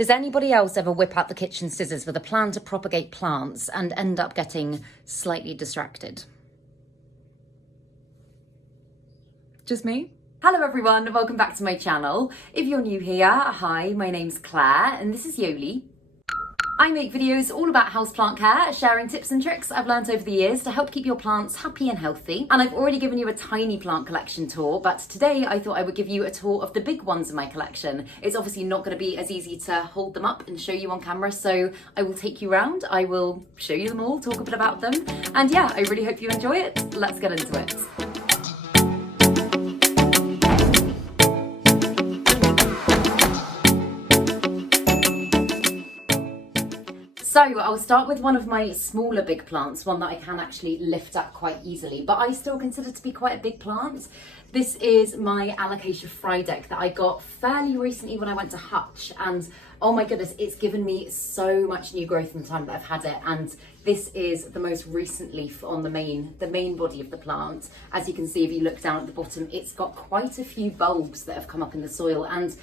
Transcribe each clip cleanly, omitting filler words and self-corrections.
Does anybody else ever whip out the kitchen scissors with a plan to propagate plants and end up getting slightly distracted? Just me? Hello everyone, welcome back to my channel. If you're new here, hi, my name's Claire and this is Yoli. I make videos all about houseplant care, sharing tips and tricks I've learned over the years to help keep your plants happy and healthy. And I've already given you a tiny plant collection tour, but today I thought I would give you a tour of the big ones in my collection. It's obviously not going to be as easy to hold them up and show you on camera, so I will take you around, I will show you them all, talk a bit about them, and yeah, I really hope you enjoy it. Let's get into it. So I'll start with one of my smaller big plants, one that I can actually lift up quite easily, but I still consider to be quite a big plant. This is my Alocasia Frydek that I got fairly recently when I went to Hutch, and oh my goodness, it's given me so much new growth in the time that I've had it. And this is the most recent leaf on the main body of the plant. As you can see, if you look down at the bottom, it's got quite a few bulbs that have come up in the soil, and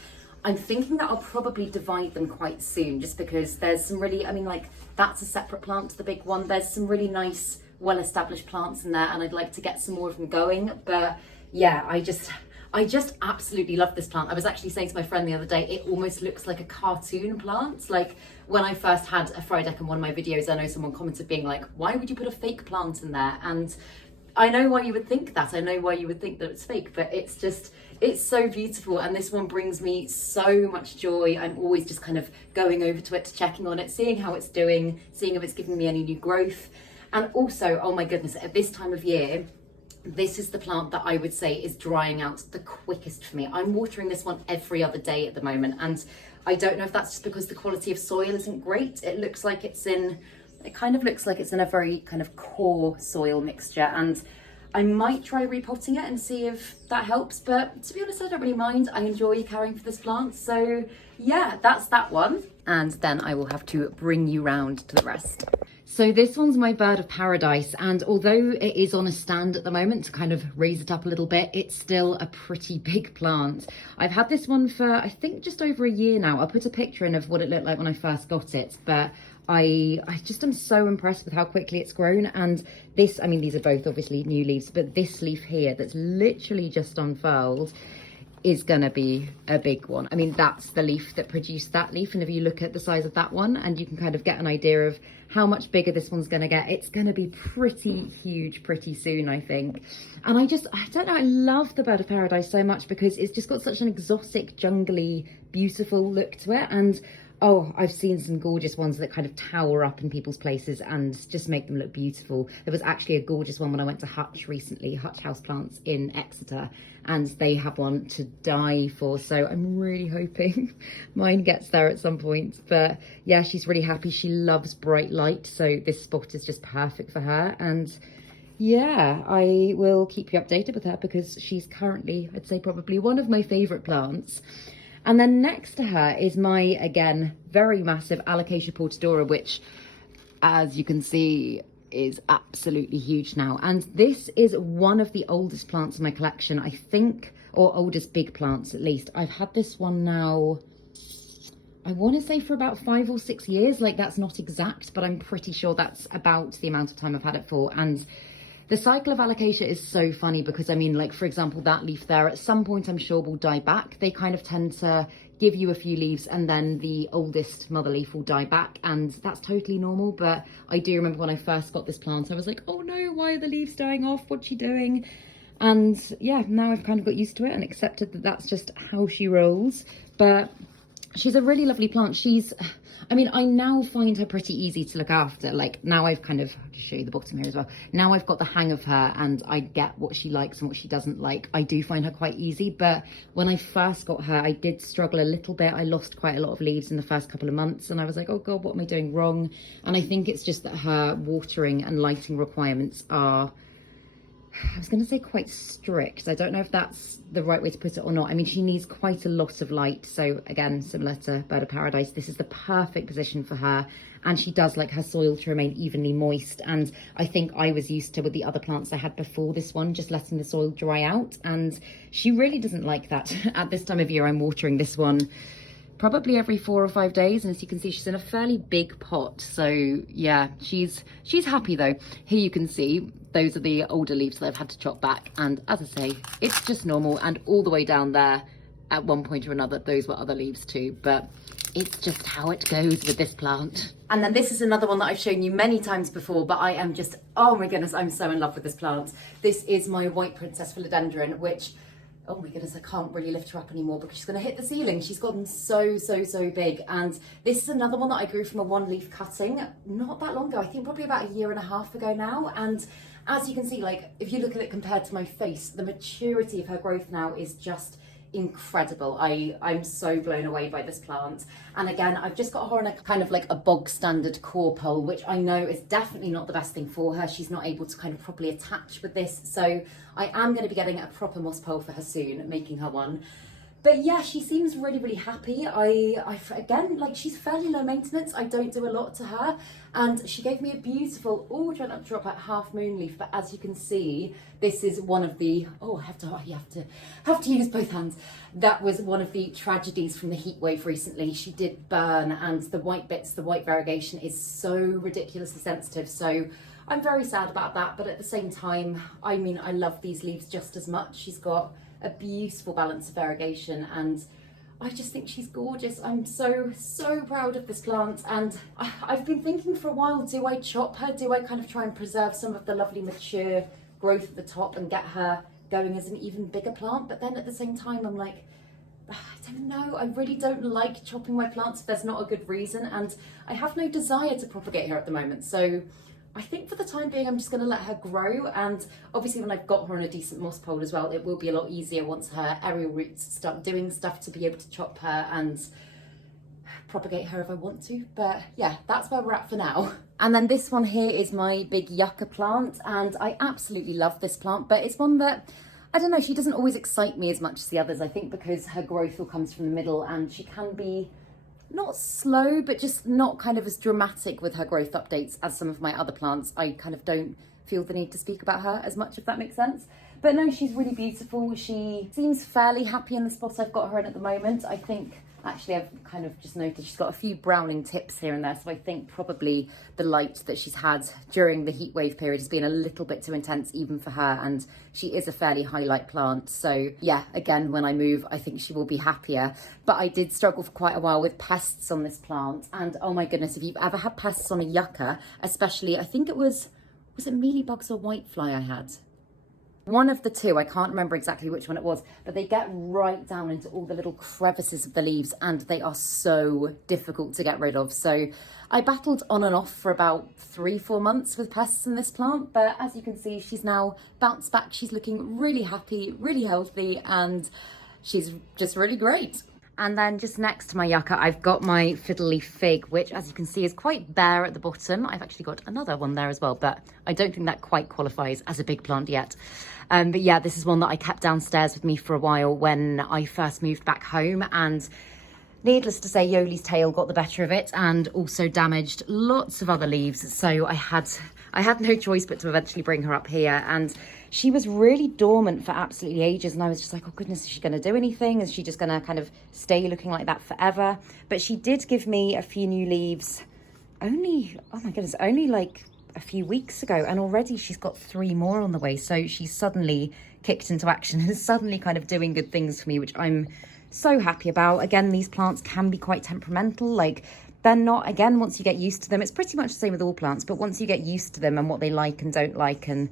I'm thinking that I'll probably divide them quite soon, just because there's some really, I mean, like, that's a separate plant to the big one. There's some really nice, well-established plants in there, and I'd like to get some more of them going. But yeah, I just absolutely love this plant. I was actually saying to my friend the other day, it almost looks like a cartoon plant. Like, when I first had a Frydek in one of my videos, I know someone commented being like, why would you put a fake plant in there? And I know why you would think that. I know why you would think that it's fake, but it's so beautiful, and this one brings me so much joy. I'm always just kind of going over to it, checking on it, seeing how it's doing, seeing if it's giving me any new growth. And also, oh my goodness, at this time of year, this is the plant that I would say is drying out the quickest for me. I'm watering this one every other day at the moment, and I don't know if that's just because the quality of soil isn't great. It kind of looks like it's in a very kind of core soil mixture, and I might try repotting it and see if that helps, but to be honest, I don't really mind. I enjoy caring for this plant, so yeah, that's that one. And then I will have to bring you round to the rest. So this one's my bird of paradise, and although it is on a stand at the moment to kind of raise it up a little bit, it's still a pretty big plant. I've had this one for, I think, just over a year now. I'll put a picture in of what it looked like when I first got it, but I just am so impressed with how quickly it's grown. And this, I mean, these are both obviously new leaves, but this leaf here that's literally just unfurled is gonna be a big one. I mean, that's the leaf that produced that leaf, and if you look at the size of that one, and you can kind of get an idea of how much bigger this one's gonna get, it's gonna be pretty huge pretty soon, I think. And I don't know, I love the bird of paradise so much because it's just got such an exotic, jungly, beautiful look to it. And oh, I've seen some gorgeous ones that kind of tower up in people's places and just make them look beautiful. There was actually a gorgeous one when I went to Hutch recently, Hutch Houseplants in Exeter, and they have one to die for. So I'm really hoping mine gets there at some point. But yeah, she's really happy. She loves bright light, so this spot is just perfect for her. And yeah, I will keep you updated with her because she's currently, I'd say, probably one of my favourite plants. And then next to her is my, again, very massive Alocasia portadora, which, as you can see, is absolutely huge now. And this is one of the oldest plants in my collection, I think, or oldest big plants at least. I've had this one now, I want to say for about 5 or 6 years. Like, that's not exact, but I'm pretty sure that's about the amount of time I've had it for. And the cycle of alocasia is so funny because, I mean, like, for example, that leaf there, at some point I'm sure will die back. They kind of tend to give you a few leaves and then the oldest mother leaf will die back, and that's totally normal. But I do remember when I first got this plant, I was like, oh no, why are the leaves dying off? What's she doing? And yeah, now I've kind of got used to it and accepted that that's just how she rolls. But she's a really lovely plant. I mean, I now find her pretty easy to look after. Like, now I've kind of, I'll just show you the bottom here as well. Now I've got the hang of her and I get what she likes and what she doesn't like. I do find her quite easy, but when I first got her, I did struggle a little bit. I lost quite a lot of leaves in the first couple of months and I was like, oh God, what am I doing wrong? And I think it's just that her watering and lighting requirements are, I was going to say quite strict. I don't know if that's the right way to put it or not. I mean, she needs quite a lot of light. So again, similar to Bird of Paradise, this is the perfect position for her. And she does like her soil to remain evenly moist. And I think I was used to, with the other plants I had before this one, just letting the soil dry out. And she really doesn't like that. At this time of year, I'm watering this one probably every 4 or 5 days, and as you can see, she's in a fairly big pot. So yeah, she's happy though. Here you can see those are the older leaves that I've had to chop back, and as I say, it's just normal. And all the way down there at one point or another, those were other leaves too, but it's just how it goes with this plant. And then this is another one that I've shown you many times before, but I am just, oh my goodness, I'm so in love with this plant. This is my white princess philodendron, which, oh my goodness, I can't really lift her up anymore because she's going to hit the ceiling. She's gotten so big. And this is another one that I grew from a one leaf cutting not that long ago. I think probably about 1.5 years ago now. And as you can see, like, if you look at it compared to my face, the maturity of her growth now is just incredible. I'm so blown away by this plant. And again, I've just got her on a kind of like a bog standard core pole, which I know is definitely not the best thing for her. She's not able to kind of properly attach with this, so I am going to be getting a proper moss pole for her soon, making her one. But yeah, she seems really happy. I again, like, she's fairly low maintenance. I don't do a lot to her, and she gave me a beautiful, oh, trying not to drop out half moon leaf, but as you can see, this is one of the, oh, you have to use both hands. That was one of the tragedies from the heat wave recently. She did burn, and the white bits, the white variegation is so ridiculously sensitive. So I'm very sad about that, but at the same time, I mean, I love these leaves just as much. She's got a beautiful balance of variegation, and I just think she's gorgeous. I'm so proud of this plant, and I've been thinking for a while, do I chop her? Do I kind of try and preserve some of the lovely mature growth at the top and get her going as an even bigger plant? But then at the same time, I'm like, I don't know, I really don't like chopping my plants if there's not a good reason, and I have no desire to propagate her at the moment. So I think for the time being, I'm just going to let her grow, and obviously when I've got her on a decent moss pole as well, it will be a lot easier once her aerial roots start doing stuff to be able to chop her and propagate her if I want to. But yeah, that's where we're at for now. And then this one here is my big Yucca plant, and I absolutely love this plant, but it's one that, I don't know, she doesn't always excite me as much as the others. I think because her growth all comes from the middle, and she can be not slow, but just not kind of as dramatic with her growth updates as some of my other plants. I kind of don't feel the need to speak about her as much, if that makes sense. But no, she's really beautiful. She seems fairly happy in the spot I've got her in at the moment. I think, actually, I've kind of just noticed she's got a few browning tips here and there, so I think probably the light that she's had during the heat wave period has been a little bit too intense even for her, and she is a fairly high light plant. So yeah, again, when I move, I think she will be happier. But I did struggle for quite a while with pests on this plant, and oh my goodness, if you've ever had pests on a Yucca, especially, I think it was it mealybugs or whitefly I had? One of the two, I can't remember exactly which one it was, but they get right down into all the little crevices of the leaves, and they are so difficult to get rid of. So I battled on and off for about 3-4 months with pests in this plant, but as you can see, she's now bounced back. She's looking really happy, really healthy, and she's just really great. And then just next to my Yucca, I've got my Fiddle Leaf Fig, which, as you can see, is quite bare at the bottom. I've actually got another one there as well, but I don't think that quite qualifies as a big plant yet. But yeah, this is one that I kept downstairs with me for a while when I first moved back home, and needless to say, Yoli's tail got the better of it and also damaged lots of other leaves. So I had no choice but to eventually bring her up here, and she was really dormant for absolutely ages, and I was just like, oh goodness, is she going to do anything? Is she just going to kind of stay looking like that forever? But she did give me a few new leaves only, oh my goodness, only like a few weeks ago, and already she's got 3 more on the way. So she's suddenly kicked into action and is suddenly kind of doing good things for me, which I'm so happy about. Again, these plants can be quite temperamental. Like, they're not, again, once you get used to them, it's pretty much the same with all plants, but once you get used to them and what they like and don't like, and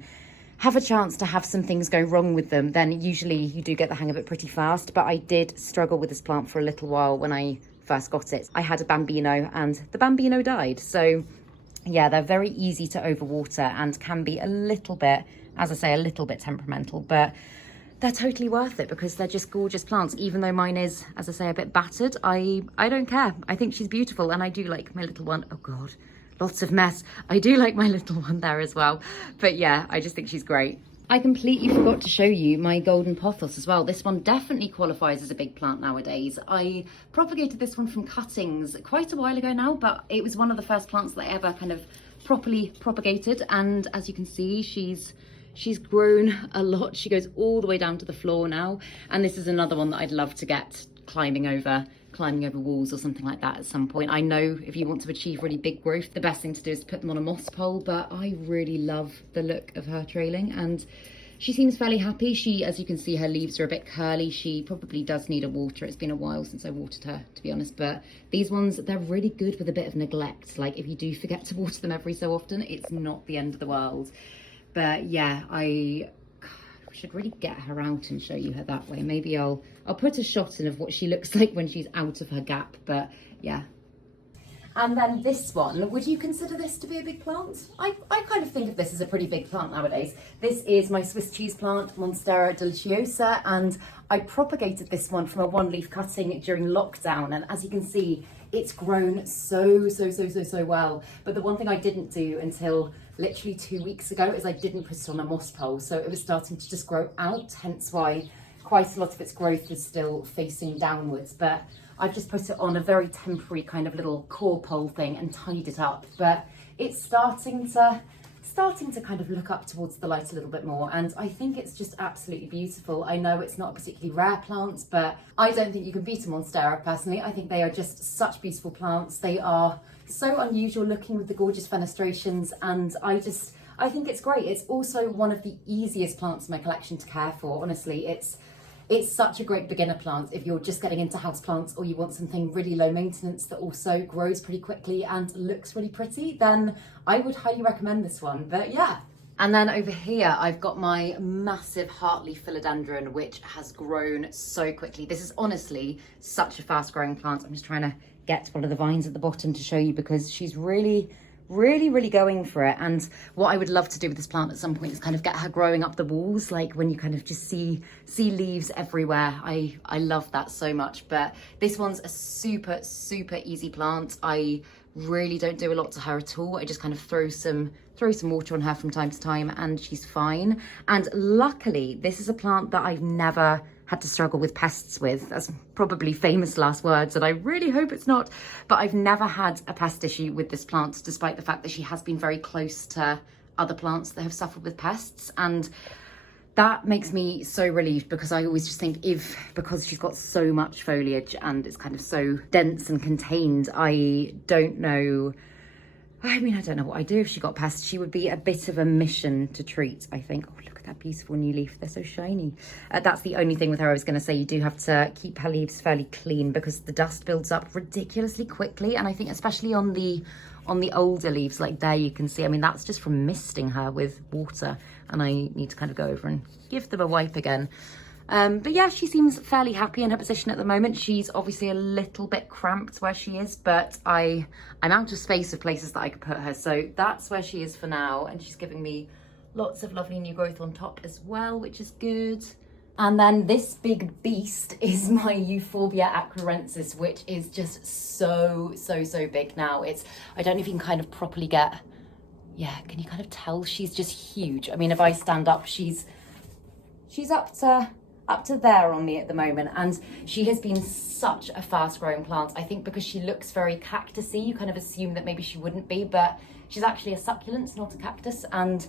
have a chance to have some things go wrong with them, then usually you do get the hang of it pretty fast. But I did struggle with this plant for a little while when I first got it. I had a bambino and the bambino died. So yeah, they're very easy to overwater and can be a little bit, as I say, a little bit temperamental, but they're totally worth it because they're just gorgeous plants. Even though mine is, as I say, a bit battered, I don't care. I think she's beautiful, and I do like my little one. Oh God, lots of mess. I do like my little one there as well. But yeah, I just think she's great. I completely forgot to show you my golden pothos as well. This one definitely qualifies as a big plant nowadays. I propagated this one from cuttings quite a while ago now, but it was one of the first plants that I ever kind of properly propagated. And as you can see, she's grown a lot. She goes all the way down to the floor now. And this is another one that I'd love to get climbing over climbing over walls or something like that at some point. I know if you want to achieve really big growth, the best thing to do is put them on a moss pole, but I really love the look of her trailing, and she seems fairly happy. She, as you can see, her leaves are a bit curly. She probably does need a water. It's been a while since I watered her, to be honest, but these ones, they're really good with a bit of neglect. Like, if you do forget to water them every so often, it's not the end of the world. But yeah, I should really get her out and show you her that way. Maybe I'll put a shot in of what she looks like when she's out of her gap, but yeah. And then this one, would you consider this to be a big plant? I kind of think of this as a pretty big plant nowadays. This is my Swiss cheese plant, Monstera deliciosa, and I propagated this one from a one-leaf cutting during lockdown, and as you can see, it's grown so well. But the one thing I didn't do until literally 2 weeks ago is I didn't put it on a moss pole, so it was starting to just grow out, hence why quite a lot of its growth was still facing downwards. But I've just put it on a very temporary kind of little core pole thing and tied it up, but it's starting to kind of look up towards the light a little bit more, and I think it's just absolutely beautiful. I know it's not a particularly rare plant, but I don't think you can beat a Monstera personally. I think they are just such beautiful plants. They are so unusual looking with the gorgeous fenestrations, and I think it's great. It's also one of the easiest plants in my collection to care for. Honestly, it's such a great beginner plant if you're just getting into houseplants, or you want something really low maintenance that also grows pretty quickly and looks really pretty, then I would highly recommend this one. But yeah. And then over here, I've got my massive Hartley Philodendron, which has grown so quickly. This is honestly such a fast growing plant. I'm just trying to get one of the vines at the bottom to show you, because she's really going for it. And what I would love to do with this plant at some point is kind of get her growing up the walls, like when you kind of just see leaves everywhere. I love that so much. But this one's a super easy plant. I really don't do a lot to her at all. I just kind of throw some water on her from time to time and she's fine. And luckily, this is a plant that I've never had to struggle with pests with. That's probably famous last words, and I really hope it's not, but I've never had a pest issue with this plant, despite the fact that she has been very close to other plants that have suffered with pests. And that makes me so relieved, because I always just think because she's got so much foliage and it's kind of so dense and contained, I don't know what I'd do if she got pests. She would be a bit of a mission to treat, I think. Oh, look at that beautiful new leaf. They're so shiny. That's the only thing with her I was going to say. You do have to keep her leaves fairly clean, because the dust builds up ridiculously quickly. And I think especially on the older leaves, like there you can see, I mean, that's just from misting her with water. And I need to kind of go over and give them a wipe again. But yeah, she seems fairly happy in her position at the moment. She's obviously a little bit cramped where she is, but I'm out of space of places that I could put her. So that's where she is for now. And she's giving me lots of lovely new growth on top as well, which is good. And then this big beast is my Euphorbia clarensis, which is just so big now. I don't know if you can kind of properly get, yeah, can you kind of tell? She's just huge. I mean, if I stand up, she's up to there on me at the moment, and she has been such a fast growing plant. I think because she looks very cactusy, you kind of assume that maybe she wouldn't be, but she's actually a succulent, not a cactus, and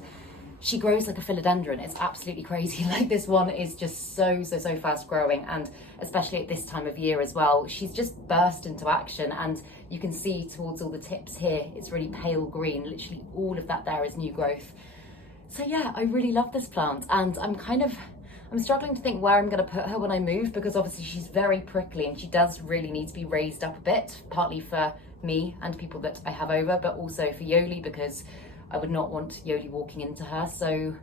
she grows like a philodendron. It's absolutely crazy. Like, this one is just so fast growing, and especially at this time of year as well, she's just burst into action. And you can see towards all the tips here, it's really pale green. Literally all of that there is new growth. So yeah, I really love this plant, and I'm struggling to think where I'm going to put her when I move, because obviously she's very prickly and she does really need to be raised up a bit, partly for me and people that I have over, but also for Yoli, because I would not want Yoli walking into her. So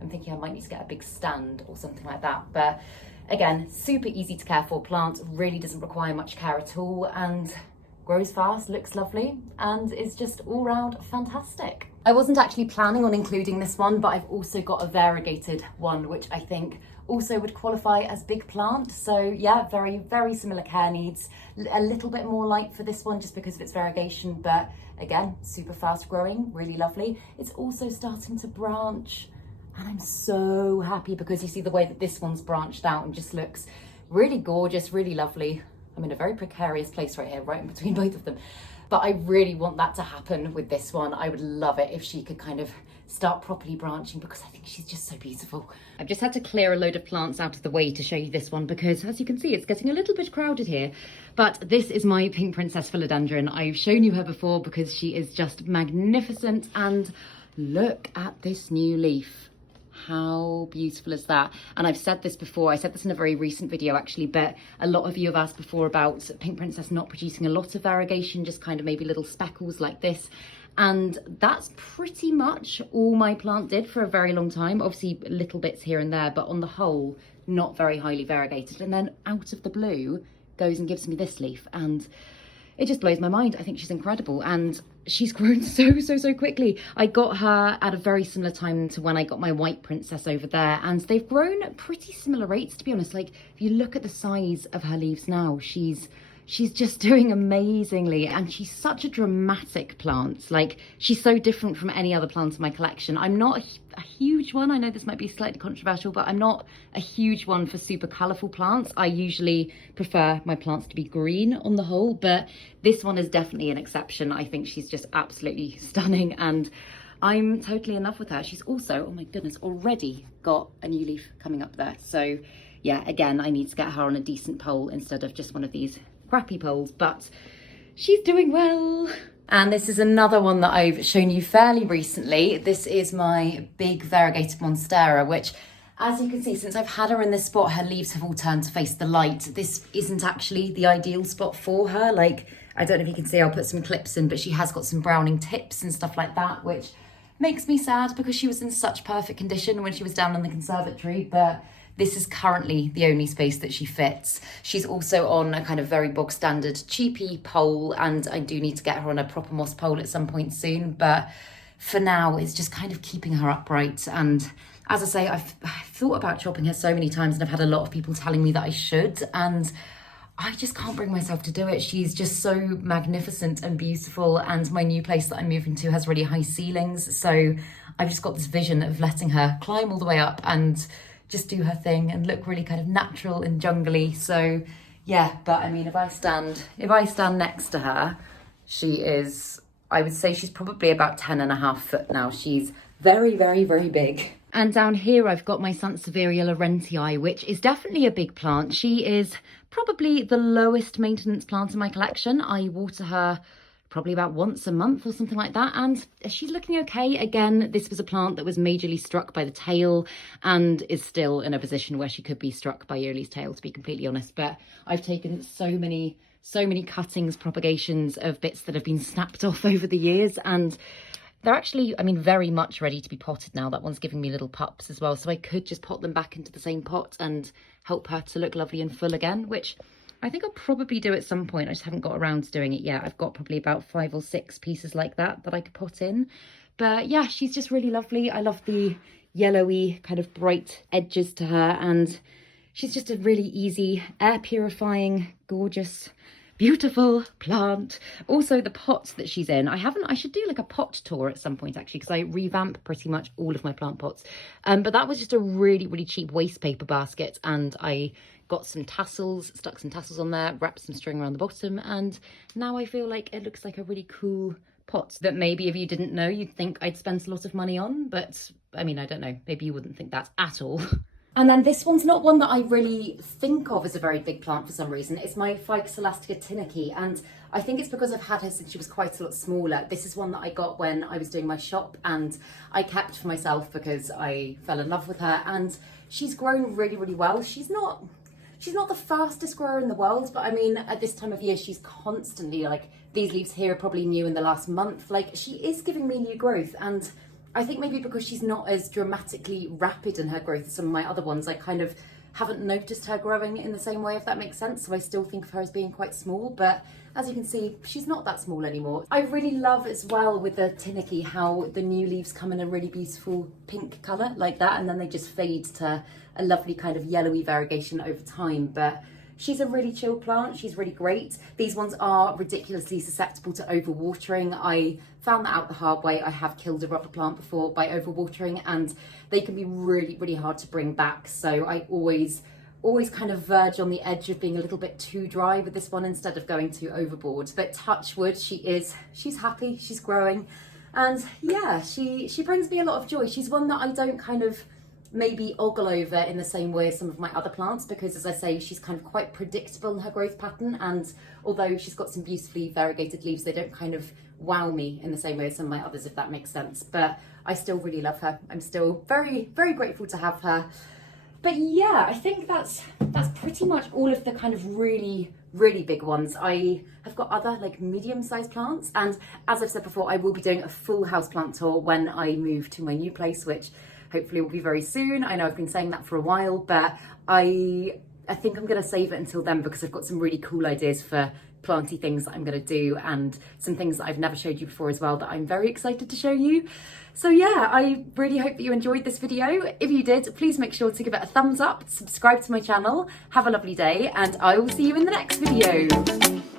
I'm thinking I might need to get a big stand or something like that. But again, super easy to care for plant, really doesn't require much care at all, and grows fast, looks lovely, and is just all round fantastic. I wasn't actually planning on including this one, but I've also got a variegated one, which I think also would qualify as big plant. So yeah, very similar care needs. A little bit more light for this one just because of its variegation, but again, super fast growing, really lovely. It's also starting to branch, and I'm so happy because you see the way that this one's branched out and just looks really gorgeous, really lovely. I'm in a very precarious place right here, right in between both of them. But I really want that to happen with this one. I would love it if she could kind of start properly branching, because I think she's just so beautiful. I've just had to clear a load of plants out of the way to show you this one, because as you can see, it's getting a little bit crowded here. But this is my Pink Princess Philodendron. I've shown you her before because she is just magnificent, and look at this new leaf. How beautiful is that? And I've said this before, I said this in a very recent video actually, but a lot of you have asked before about Pink Princess not producing a lot of variegation, just kind of maybe little speckles like this. And that's pretty much all my plant did for a very long time. Obviously little bits here and there, but on the whole, not very highly variegated. And then out of the blue goes and gives me this leaf, and it just blows my mind. I think she's incredible, and she's grown so quickly. I got her at a very similar time to when I got my white princess over there, and they've grown at pretty similar rates, to be honest. Like, if you look at the size of her leaves now, she's just doing amazingly, and she's such a dramatic plant. Like, she's so different from any other plant in my collection. I'm not a huge one, I know this might be slightly controversial, but I'm not a huge one for super colourful plants. I usually prefer my plants to be green on the whole, but this one is definitely an exception. I think she's just absolutely stunning, and I'm totally in love with her. She's also, oh my goodness, already got a new leaf coming up there. So yeah, again, I need to get her on a decent pole instead of just one of these crappy poles, but she's doing well. And this is another one that I've shown you fairly recently. This is my big Variegated Monstera, which, as you can see, since I've had her in this spot, her leaves have all turned to face the light. This isn't actually the ideal spot for her. Like, I don't know if you can see, I'll put some clips in, but she has got some browning tips and stuff like that, which makes me sad because she was in such perfect condition when she was down in the conservatory, but this is currently the only space that she fits. She's also on a kind of very bog standard cheapy pole, and I do need to get her on a proper moss pole at some point soon, but for now it's just kind of keeping her upright. And as I say, I've thought about chopping her so many times, and I've had a lot of people telling me that I should, and I just can't bring myself to do it. She's just so magnificent and beautiful, and my new place that I'm moving to has really high ceilings, so I've just got this vision of letting her climb all the way up and just do her thing and look really kind of natural and jungly. So yeah, but I mean, if I stand next to her, she is, I would say she's probably about 10.5 foot now. She's very big. And down here I've got my Sansevieria Laurenti Eye, which is definitely a big plant. She is probably the lowest maintenance plant in my collection. I water her probably about once a month or something like that, and she's looking okay. Again, this was a plant that was majorly struck by the tail and is still in a position where she could be struck by Yoli's tail, to be completely honest. But I've taken so many cuttings, propagations of bits that have been snapped off over the years, and they're actually, I mean, very much ready to be potted now. That one's giving me little pups as well, so I could just pot them back into the same pot and help her to look lovely and full again, which I think I'll probably do at some point. I just haven't got around to doing it yet. I've got probably about 5 or 6 pieces like that I could pot in. But yeah, she's just really lovely. I love the yellowy kind of bright edges to her, and she's just a really easy, air purifying, gorgeous, beautiful plant. Also, the pots that she's in, I should do like a pot tour at some point actually, because I revamp pretty much all of my plant pots. But that was just a really cheap waste paper basket, and I got some tassels, stuck some tassels on there, wrapped some string around the bottom, and now I feel like it looks like a really cool pot that maybe if you didn't know, you'd think I'd spent a lot of money on, but I mean, I don't know, maybe you wouldn't think that at all. And then this one's not one that I really think of as a very big plant for some reason. It's my Ficus elastica Tiniki, and I think it's because I've had her since she was quite a lot smaller. This is one that I got when I was doing my shop, and I kept for myself because I fell in love with her, and she's grown really well. She's not the fastest grower in the world, but I mean, at this time of year, she's constantly, like, these leaves here are probably new in the last month. Like, she is giving me new growth, and I think maybe because she's not as dramatically rapid in her growth as some of my other ones, I kind of haven't noticed her growing in the same way, if that makes sense. So I still think of her as being quite small, but as you can see, she's not that small anymore. I really love as well with the Tiniki how the new leaves come in a really beautiful pink colour like that, and then they just fade to a lovely kind of yellowy variegation over time. But she's a really chill plant. She's really great. These ones are ridiculously susceptible to overwatering. I found that out the hard way. I have killed a rubber plant before by overwatering, and they can be really hard to bring back. So I always kind of verge on the edge of being a little bit too dry with this one instead of going too overboard. But touch wood, she's happy, she's growing, and yeah, she brings me a lot of joy. She's one that I don't kind of maybe ogle over in the same way as some of my other plants, because as I say, she's kind of quite predictable in her growth pattern, and although she's got some beautifully variegated leaves, they don't kind of wow me in the same way as some of my others, if that makes sense. But I still really love her. I'm still very, very grateful to have her. But yeah, I think that's pretty much all of the kind of really big ones. I have got other like medium-sized plants, and as I've said before, I will be doing a full houseplant tour when I move to my new place, which hopefully will be very soon. I know I've been saying that for a while, but I think I'm gonna save it until then, because I've got some really cool ideas for planty things that I'm gonna do, and some things that I've never showed you before as well that I'm very excited to show you. So yeah, I really hope that you enjoyed this video. If you did, please make sure to give it a thumbs up, subscribe to my channel, have a lovely day, and I will see you in the next video.